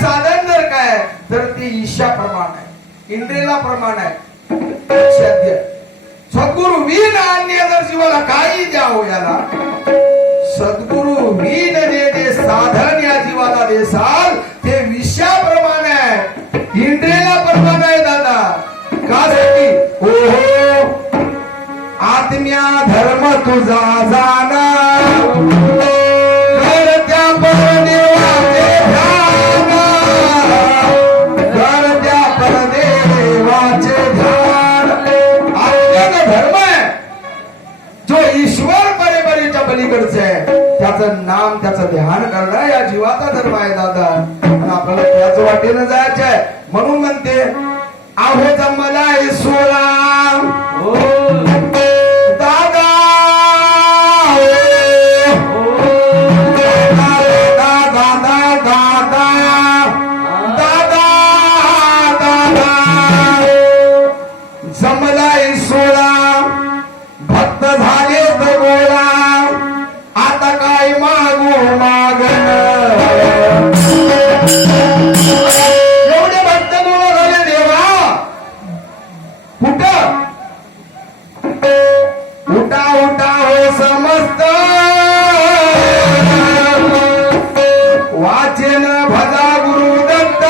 साधन जर काय तर ते ईशाप्रमाणे आहे, इंद्रियाला प्रमाण आहे. लक्षात घ्या. सद्गुरु वीण अन्य जर जीवाला काही द्या हो याला, सद्गुरु वीण जे साधन या जीवाला देसाल ते विषयाप्रमाणे आहे, इंद्रियाला प्रमाण आहे दादा. कासाठी ओहो आत्म्या धर्म तुझा जाना कर त्या परदेवाचे ध्यान, कर त्या परदेवाचे ध्यान. आत्म्याचा धर्म आहे जो ईश्वर परेपरीच्या पलीकडचे आहे, त्याचं नाम त्याचं ध्यान करणं या जीवाचा धर्म आहे दादा. आणि आपल्याला त्याच वाटेनं जायचं आहे. म्हणून म्हणते आहो जमला ईश्वरा दादा, जमला ईश्वरा भक्त झाले गोळा, आता काय मागू मागण. एवढे भक्त गोळा झाले देवा. कुठं उठा उठा हो समस्त वाचन भजा गुरु दत्त,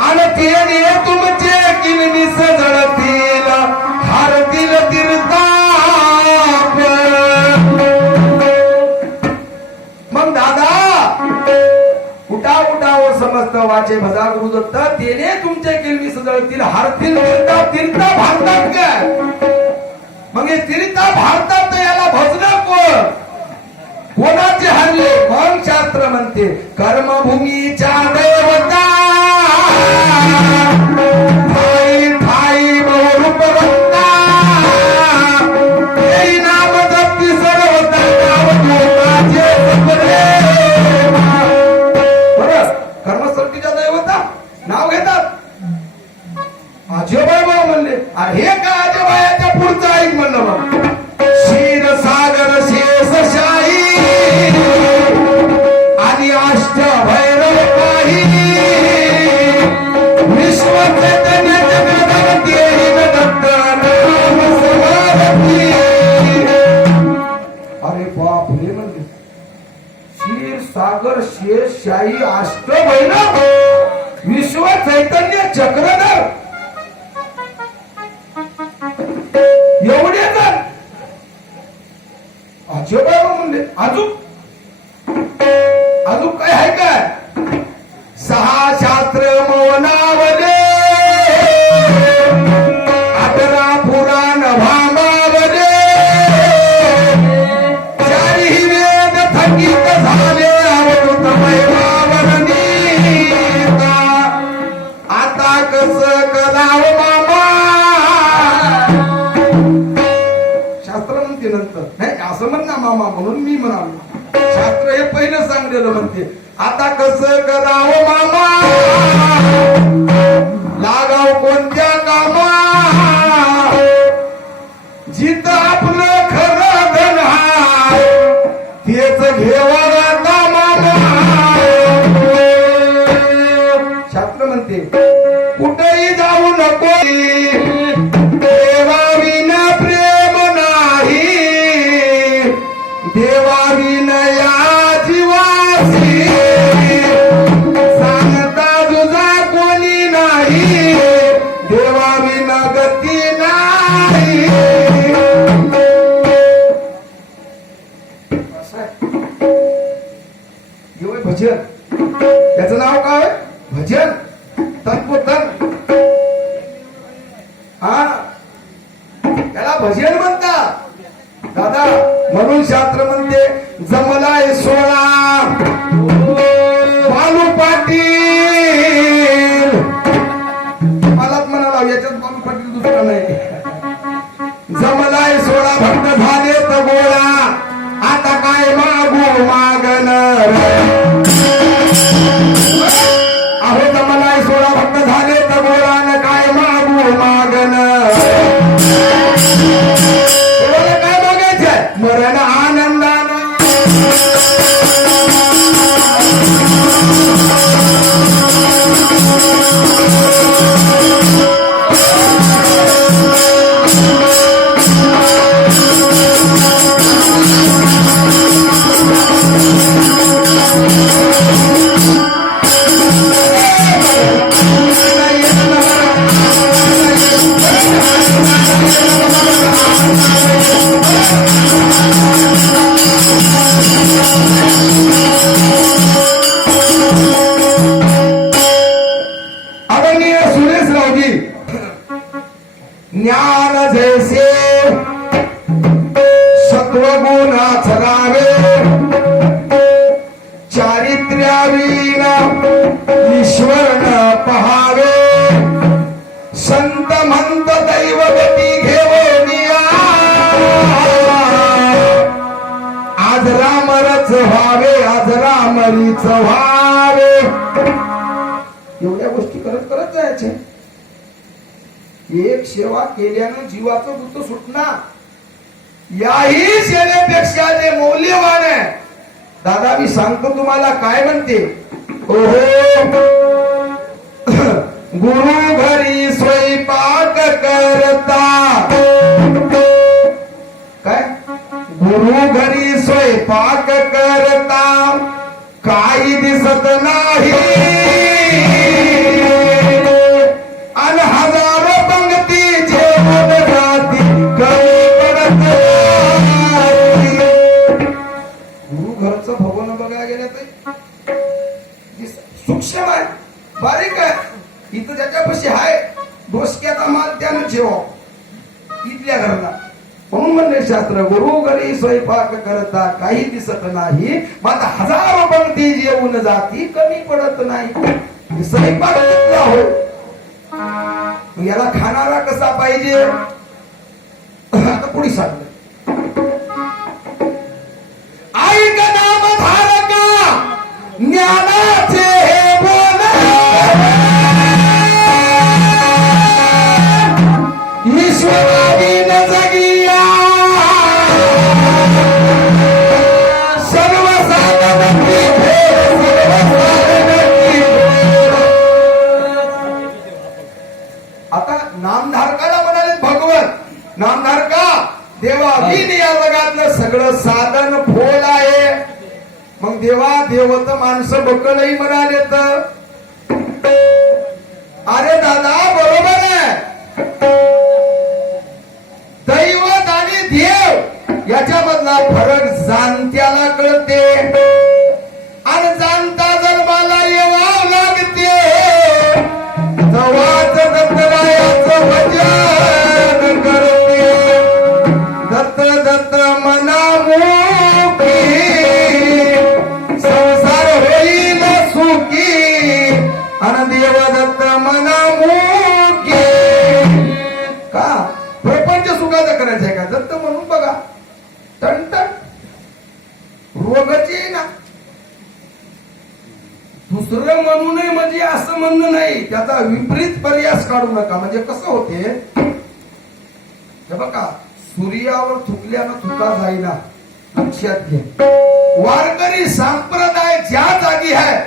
आणि तेने तुमचे किलमिस जळतील हारतील तीर्थाप. मग दादा उठा उठा हो समस्त वाचे भजा गुरु दत्त, तेने तुमचे किलमिस जळतील हारतील तीर्थाप. तीर्थ भारतात काय? मग हे तीर्थ भारतात याला भजन कोण? कोणाचे हल्ले? मग शास्त्र म्हणते कर्मभूमीच्या देवता ठाई ठाई बहुरूपवंता, तेही नाम जपती सर्वता नावजोगाचे सप्रेम. बरं, कर्मसर्टीच्या देवता नाव घेतात. आजोबाई बाबा म्हणले, अरे हे काय आजोबायाच्या पुढचं ऐक म्हणलं. मग क्षीरसागर शेषशाही आणि अष्ट भैरव काही, विश्व चैतन्य जगदवती दत्त नाम समारती. अरे बाप रे म्हणले, क्षीरसागर शेषशाही अष्ट भैरव विश्व चैतन्य चक्रधर एवढे जण. आजोबा म्हणले अजून अजून काय आहे काय? सहा शास्त्र मौनावले, 11 पुराण भामावले, 4ही वेद थकीत झाले अमृत महिमावरणी. आता कस कराव मामा? शास्त्र म्हणते नंतर नाही असं म्हण ना मामा, म्हणून मी म्हणालो. शास्त्र हे पहिलं सांगलेलं म्हणते आता कसं करावं मामा, लागाव कोणत्या कामा, जिथं आपलं खरं धन हाय तेच घेवा आता मामा. शास्त्र म्हणते कुठेही जाऊ नको, देवाविना प्रेम नाही, देवाविना या जीवासी सांगता तुझा कोणी नाही, देवाविना गती नाही. भजन त्याचं नाव काय? भजन तत्वतन. हा त्याला भजन म्हणतात दादा. म्हणून शास्त्र म्हणते जमलाय सोळा बालू पाटील. मलाच म्हणाला याच्यात बालू पाटील दुसरा नाही. जमलाय सोळा भक्त झाले तर गोळा, आता काय मागू मागण. अहो जमलाय सोळा भक्त झाले तर गोळा, न काय मागू मागण. काय मागायचंय? मरण आनंदानं आदरणीय सुरेशरावजी, ज्ञान जैसे सत्वगुण आचरावे, चारित्र्यावीना ईश्वर न पहावे, संत मंत दैवगती घेवनिया, आज रामरच व्हावे, आज रामरीच व्हावे. एवढ्या गोष्टी करत करत जायचे. एक सेवा केल्यानं जीवाचं भूत सुटणार. याही सेवेपेक्षा जे मौल्यवान आहे, दादा मी सांगतो तुम्हाला काय म्हणते. ओहो, गुरु घरी स्वयंपाक करता, काय गुरु घरी स्वयंपाक करता काही दिसत नाही, आणि हजारो पंक्ती जेवण राहती कमी पडत नाही. गुरु घरचं भवन बघायला गेलं तर सूक्ष्म आहे, बारीक आहे. इथं ज्याच्यापाशी आहे डोसक्याचा माल त्यानं जेवा इथल्या घरला. म्हणून म्हणले शास्त्र, गुरु घरी स्वयंपाक करता काही दिसत नाही, मात्र हजारो पंक्ती जेवून जाती कमी पडत नाही. स्वयंपाक कितला हो, याला खाणारा कसा पाहिजे. आता पुढे सांगलं, ऐक नाम धारका ज्ञानाचे हे बोल, ईश्वरावी न जगिया सर्व साधन की भेद, सर्व साधन की भेद. आता नामधारकाला म्हणाले भगवत, नामधारका देवा विन या जगातलं सगळं साधन फोल आहे. मग देवा देवत माणसं बकलही म्हणाले तर, अरे दादा बरोबर आहे. दैवत आणि देव याच्यामधला फरक जाणत्याला कळते, आणि जाणता जर मला येवावं लागते तेव्हाच दत्तरायाचं भजन करते. दत्त दत्त मनामुखी संसार होईल सुखी, आणि देव दत्त मनामुखी. का प्रपंच सुखाचं करायचं आहे का, दत्त म्हणून बघा टणटण रोगाची ना. दुसरं म्हणू नये म्हणजे असं म्हणणं नाही, त्याचा विपरीत पर्यास काढू नका. म्हणजे कसं होते हे बघा, सूर्यावर थुकल्यानं थुका जाईना, लक्षात घे. वारकरी संप्रदाय ज्या जागी आहे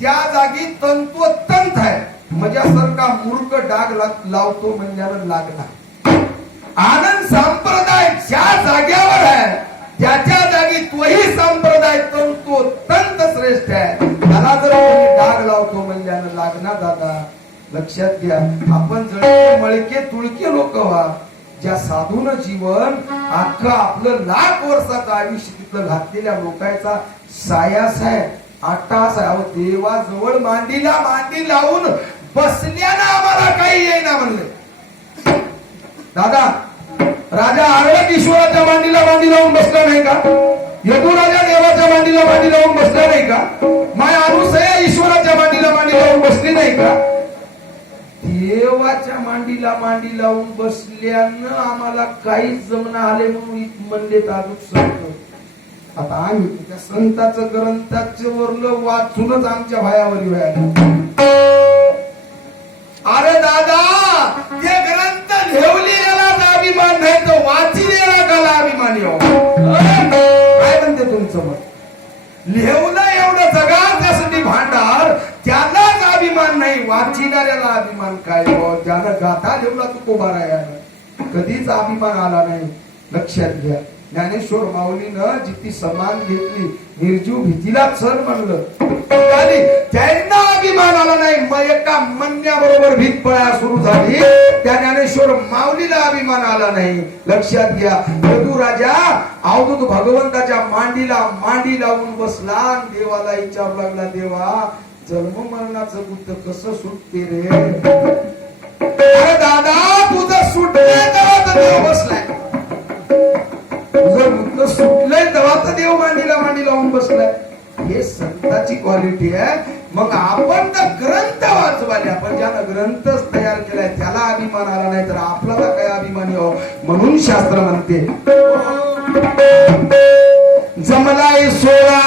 त्या जागी तंतोतंत आहे. माझ्यासारखा मूर्ख डाग लावतो म्हणजे लागणार. आनंद संप्रदाय ज्या जाग्यावर आहे त्याच्या जागी तोही संप्रदाय तंतोतंत श्रेष्ठ आहे. त्याला जर कोणी डाग लावतो म्हणजे लागणार. दादा लक्षात घ्या, आपण जळके मळके तुळके लोक व्हा. ज्या साधून जीवन अख्खं आपलं लाख वर्षाचं आयुष्य तिथं घातलेल्या लोकांचा सायास आहे, आटास आहे. अहो देवाजवळ मांडीला मांडी लावून बसल्यानं आम्हाला काही येईना म्हणले. दादा राजा आरळक ईश्वराच्या मांडीला मांडी लावून बसला नाही का, यदुराजा देवाच्या मांडीला मांडी लावून बसला नाही का, माया अनुसया ईश्वराच्या मांडीला मांडी लावून बसली नाही का. देवाच्या मांडीला मांडी लावून बसल्यानं आम्हाला काहीच जमणं आले म्हणून म्हणले तालुक संत. आता आम्ही त्या संताचं ग्रंथाचं वरलं वाचूनच आमच्या भायावर व्हायला. अरे दादा ते ग्रंथ लिहवलेला अभिमान नाही तर वाचिलेला काला अभिमान येऊ. काय म्हणते तुमचं मत, लिहवलं एवढं जगात त्यासाठी भांडार, त्यालाच अभिमान नाही, वाचिणाऱ्याला अभिमान काय. ज्यानं गाथा लिहला तू कोबारायानं कधीच अभिमान आला नाही. लक्षात घ्या, ज्ञानेश्वर माऊलीनं जिती समान घेतली, निर्जीव भीतीला सर म्हणलं. झाली, त्यांना अभिमान आला नाही. मग एका म्हणण्याबरोबर भीतपळा सुरू झाली. त्या ज्ञानेश्वर माऊलीला अभिमान आला नाही. लक्षात घ्या, यदू राजा अवधूत भगवंताच्या मांडी लावून बसला आणि देवाला विचारू लागला, देवा जन्म मरणाचं बुद्ध कसं सुटते रे? अरे दादा तुझं सुटलंय तेव्हा तर देव बसलाय, तुझं बुद्ध सुटलंय तेव्हा तर देव मांडी लावून बसलाय. हे संताची क्वालिटी आहे. मग आपण तर ग्रंथ वाचवाले, आपण ज्यानं ग्रंथच तयार केलाय त्याला अभिमान आला नाही तर आपल्याला काय अभिमान हो? म्हणून शास्त्र म्हणते जमलाय सोळा